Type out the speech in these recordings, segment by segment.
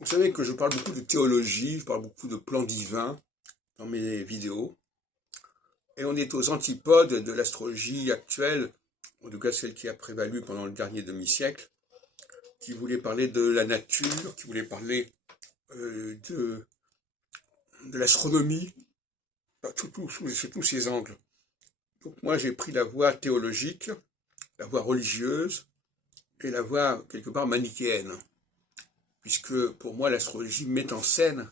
Vous savez que je parle beaucoup de théologie, je parle beaucoup de plans divins dans mes vidéos. Et on est aux antipodes de l'astrologie actuelle, en tout cas celle qui a prévalu pendant le dernier demi-siècle, qui voulait parler de la nature, qui voulait parler de l'astronomie, sous tous ces angles. Donc moi j'ai pris la voie théologique, la voie religieuse et la voie quelque part manichéenne, puisque pour moi l'astrologie met en scène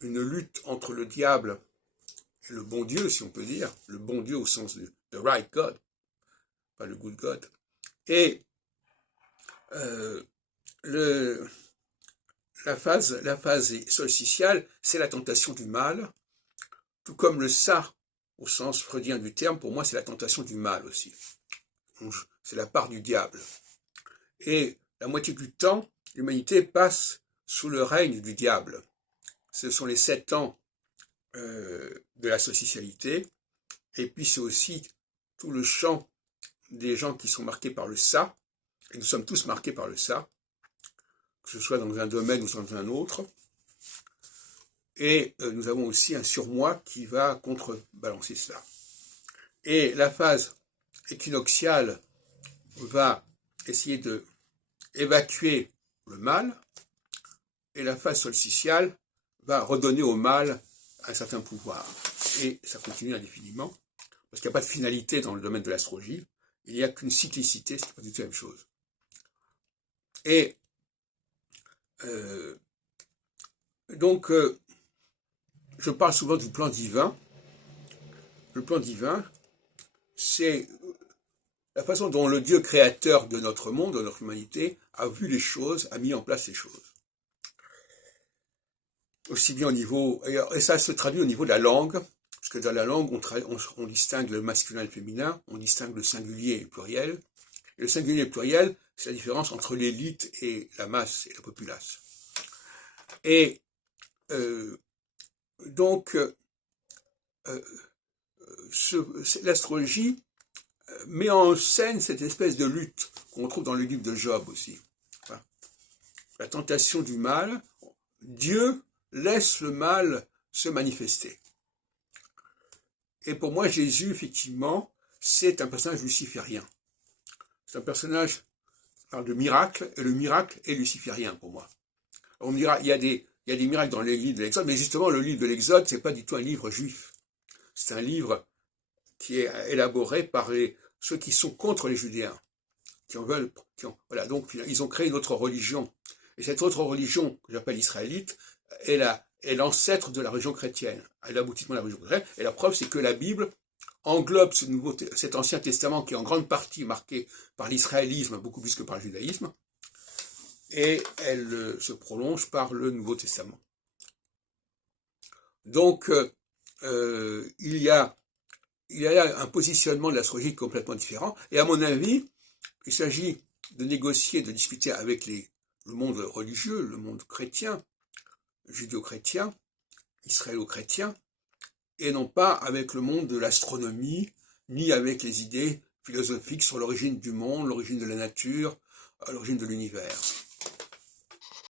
une lutte entre le diable et le bon Dieu, si on peut dire, le bon Dieu au sens de the right God, pas le good God, et euh, le, la phase solsticiale, c'est la tentation du mal, tout comme le ça, au sens freudien du terme, pour moi c'est la tentation du mal aussi. C'est la part du diable. Et la moitié du temps, l'humanité passe sous le règne du diable. Ce sont les 7 ans de la socialité, et puis c'est aussi tout le champ des gens qui sont marqués par le ça, et nous sommes tous marqués par le ça, que ce soit dans un domaine ou dans un autre, et nous avons aussi un surmoi qui va contrebalancer cela. Et la phase équinoxiale va essayer de évacuer le mal, et la phase solsticiale va redonner au mal un certain pouvoir. Et ça continue indéfiniment, parce qu'il n'y a pas de finalité dans le domaine de l'astrologie, il n'y a qu'une cyclicité, c'est pas du tout la même chose. Et donc, je parle souvent du plan divin. Le plan divin, c'est la façon dont le Dieu créateur de notre monde, de notre humanité, a vu les choses, a mis en place les choses. Aussi bien au niveau, et ça se traduit au niveau de la langue, parce que dans la langue, on distingue le masculin et le féminin, on distingue le singulier et le pluriel. Et le singulier et le pluriel, c'est la différence entre l'élite et la masse et la populace. Et donc, l'astrologie met en scène cette espèce de lutte qu'on trouve dans le livre de Job aussi. Voilà. La tentation du mal, Dieu laisse le mal se manifester. Et pour moi, Jésus, effectivement, c'est un personnage luciférien. C'est un personnage qui parle de miracle, et le miracle est luciférien pour moi. On me dira, il y a des miracles dans les livres de l'Exode, mais justement, le livre de l'Exode, c'est pas du tout un livre juif. C'est un livre qui est élaboré par ceux qui sont contre les Judéens, voilà, donc ils ont créé une autre religion. Et cette autre religion, que j'appelle israélite, est l'ancêtre de la religion chrétienne, est l'aboutissement de la religion chrétienne. Et la preuve, c'est que la Bible englobe cet Ancien Testament qui est en grande partie marqué par l'israélisme, beaucoup plus que par le judaïsme, et elle se prolonge par le Nouveau Testament. Donc, il y a un positionnement de l'astrologie complètement différent, et à mon avis, il s'agit de négocier, de discuter avec le monde religieux, le monde chrétien, judéo-chrétien, israélo-chrétien, et non pas avec le monde de l'astronomie, ni avec les idées philosophiques sur l'origine du monde, l'origine de la nature, l'origine de l'univers.